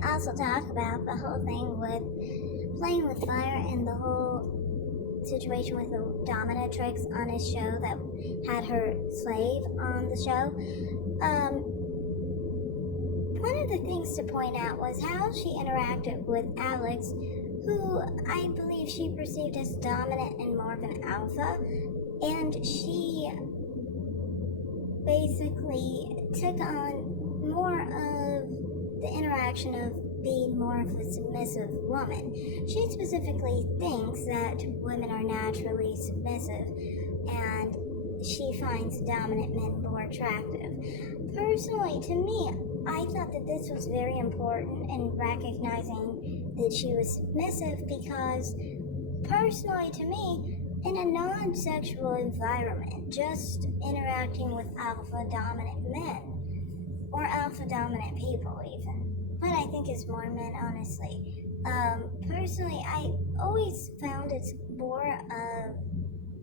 to also talk about the whole thing with playing with fire and the whole situation with the dominatrix on his show that had her slave on the show. One of the things to point out was how she interacted with Alex, who I believe she perceived as dominant and more of an alpha, and she basically took on more of the interaction of being more of a submissive woman. She specifically thinks that women are naturally submissive, and she finds dominant men more attractive. Personally, to me, I thought that this was very important in recognizing that she was submissive because, personally, to me, in a non-sexual environment, just interacting with alpha-dominant men, or alpha-dominant people even, but I think it's more men, honestly. Personally, I always found it's more of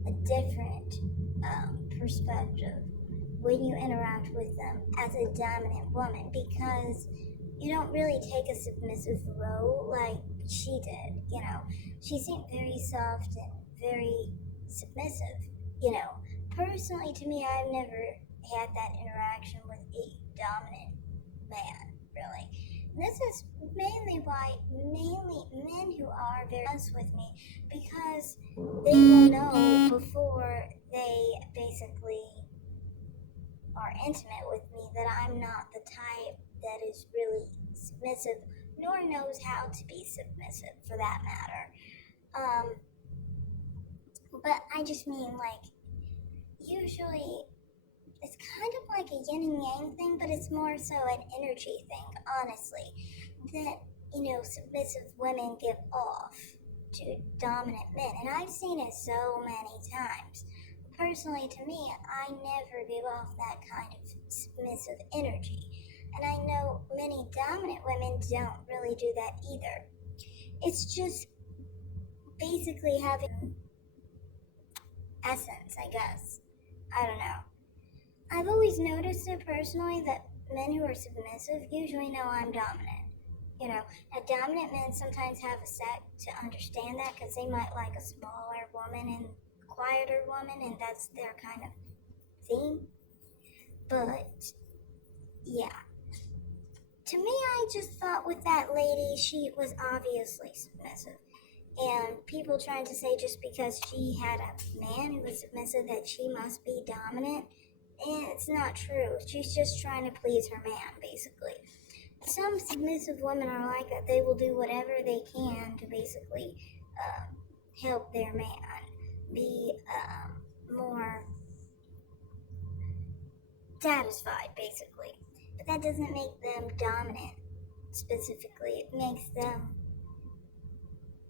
a different perspective when you interact with them as a dominant woman, because you don't really take a submissive role like she did. She seemed very soft and very submissive. Personally, to me, I've never had that interaction with a dominant man, really. This is mainly why men who are very honest with me, because they will know before they basically are intimate with me that I'm not the type that is really submissive, nor knows how to be submissive for that matter. But I just mean, usually it's kind of like a yin and yang thing, but it's more so an energy thing, honestly, that, submissive women give off to dominant men. And I've seen it so many times. Personally, to me, I never give off that kind of submissive energy. And I know many dominant women don't really do that either. It's just basically having essence, I guess. I don't know. I've always noticed it personally that men who are submissive usually know I'm dominant. Dominant men sometimes have a set to understand that because they might like a smaller woman and quieter woman, and that's their kind of thing. But yeah, to me, I just thought with that lady, she was obviously submissive. And people trying to say just because she had a man who was submissive that she must be dominant, it's not true. She's just trying to please her man, basically. Some submissive women are like that. They will do whatever they can to basically help their man be more satisfied, basically. But that doesn't make them dominant, specifically. It makes them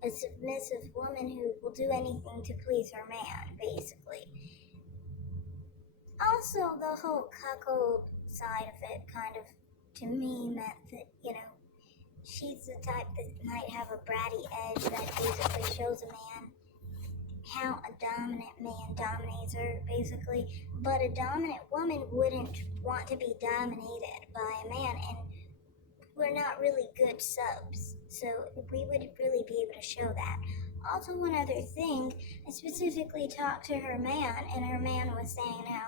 a submissive woman who will do anything to please her man, basically. Also, the whole cuckold side of it kind of, to me, meant that, she's the type that might have a bratty edge that basically shows a man how a dominant man dominates her, basically. But a dominant woman wouldn't want to be dominated by a man, and we're not really good subs, so we would really be able to show that. Also, one other thing, I specifically talked to her man, and her man was saying how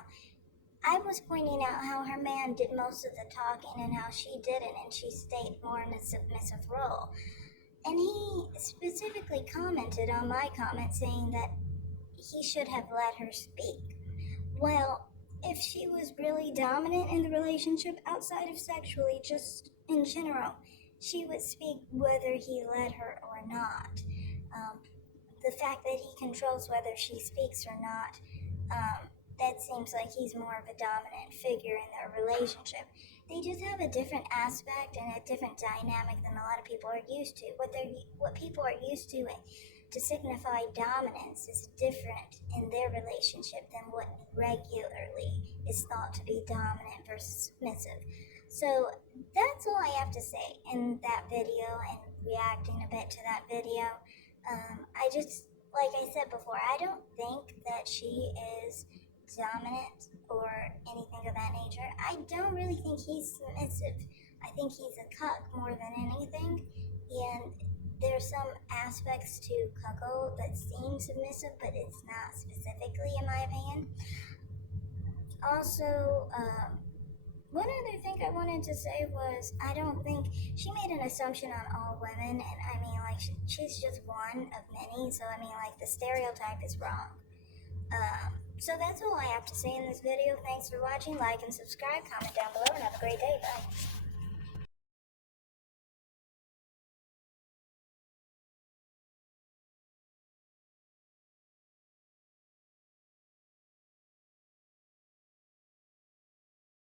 I was pointing out how her man did most of the talking and how she didn't, and she stayed more in a submissive role. And he specifically commented on my comment saying that he should have let her speak. Well, if she was really dominant in the relationship outside of sexually, just in general, she would speak whether he let her or not. The fact that he controls whether she speaks or not, that seems like he's more of a dominant figure in their relationship. They just have a different aspect and a different dynamic than a lot of people are used to. What people are used to signify dominance is different in their relationship than what regularly is thought to be dominant versus submissive. So that's all I have to say in that video and reacting a bit to that video. I just, like I said before, I don't think that she is dominant or anything of that nature. I don't really think he's submissive. I think he's a cuck more than anything, and there's some aspects to cuckold that seem submissive, but it's not specifically, in my opinion. Also, one other thing I wanted to say was I don't think she made an assumption on all women, and I mean, like, she's just one of many, so I mean, like, the stereotype is wrong. So that's all I have to say in this video. Thanks for watching. Like and subscribe, comment down below, and have a great day. Bye.